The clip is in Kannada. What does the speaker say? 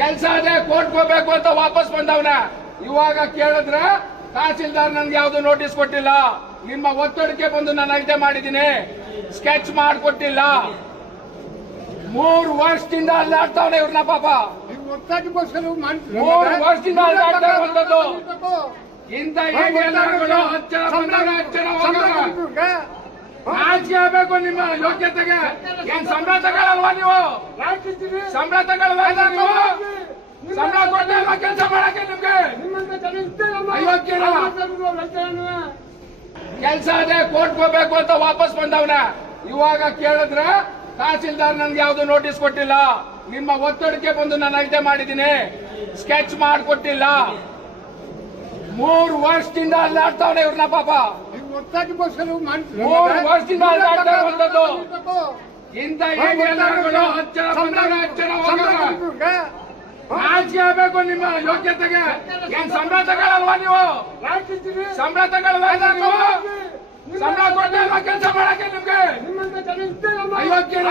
ಕೆಲಸ ಅದೇ ಕೋರ್ಟ್ಗೆ ಹೋಗ್ಬೇಕು ಅಂತ ವಾಪಸ್ ಬಂದವನ. ಇವಾಗ ಕೇಳಿದ್ರೆ ತಹಸೀಲ್ದಾರ್ ನನ್ಗೆ ಯಾವ್ದು ನೋಟಿಸ್ ಕೊಟ್ಟಿಲ್ಲ, ನಿಮ್ಮ ಒತ್ತಡಕ್ಕೆ ಬಂದು ನಾನು ಅಳತೆ ಮಾಡಿದ್ದೀನಿ, ಸ್ಕೆಚ್ ಮಾಡಿಕೊಟ್ಟಿಲ್ಲ. 3 ವರ್ಷದಿಂದ ಅಲ್ಲಾಡ್ತಾವನೆ ಇವ್ರನ್ನ ಪಾಪ. 3 ವರ್ಷದಿಂದ ಅಲ್ಲಾಡ್ತಾ ಇರುವಂತದ್ದು. ಇಂಥ ಹೇಗೆಲ್ಲಗಳು 10 ಜನ ಬಂದಾಗ 10 ಜನ ಹೋಗೋಣ. ನಾಚಿಕೆ ಆಗ್ಬೇಕು ನಿಮ್ಮ ಯೋಗ್ಯತೆಗೆ. ಏನ್ ಸಂಬಳ ತಗೊಳ್ಳಲ್ವಾ ನೀವು? ಸಂಬಳ ತಗೊಳ್ಳಲ್ವಾ ನೀವು? ಸಂಬಳ ಕೊಟ್ಟಿಲ್ಲ ಕೆಲಸ ಮಾಡಕ್ಕೆ ನಿಮ್ಗೆ. ಅಯೋಗ್ಯರ ಕೆಲಸ ಅದೇ ಕೋರ್ಟ್ಗೆ ಹೋಗ್ಬೇಕು ಅಂತ ವಾಪಸ್ ಬಂದವನ. ಇವಾಗ ಕೇಳಿದ್ರೆ ತಹಸೀಲ್ದಾರ್ ನನ್ಗೆ ಯಾವ್ದು ನೋಟಿಸ್ ಕೊಟ್ಟಿಲ್ಲ, ನಿಮ್ಮ ಒತ್ತಡಕ್ಕೆ ಬಂದು ನಾನು ಅಳತೆ ಮಾಡಿದ್ದೀನಿ, ಸ್ಕೆಚ್ ಮಾಡಿಕೊಟ್ಟಿಲ್ಲ. 3 ವರ್ಷದಿಂದ ಅಲ್ಲಾಡ್ತಾವನೆ ಇವ್ರನ್ನ ಪಾಪ. 3 ವರ್ಷದಿಂದ ಅಲ್ಲಾಡ್ತಾ ಇರುವಂತದ್ದು. ಇಂಥ ಹೇಗೆಲ್ಲಗಳು 10 ಜನ ಬಂದಾಗ 10 ಜನ ಹೋಗೋಣ. ನಾಚಿಕೆ ಆಗ್ಬೇಕು ನಿಮ್ಮ ಯೋಗ್ಯತೆಗೆ. ಏನ್ ಸಂಬಳ ತಗೊಳ್ಳಲ್ವಾ ನೀವು? ಸಂಬಳ ತಗೊಳ್ಳಲ್ವಾ ನೀವು? ಸಂಬಳ ಕೊಟ್ಟಿಲ್ಲ ಕೆಲಸ ಮಾಡಕ್ಕೆ ನಿಮ್ಗೆ. ಅಯೋಗ್ಯರ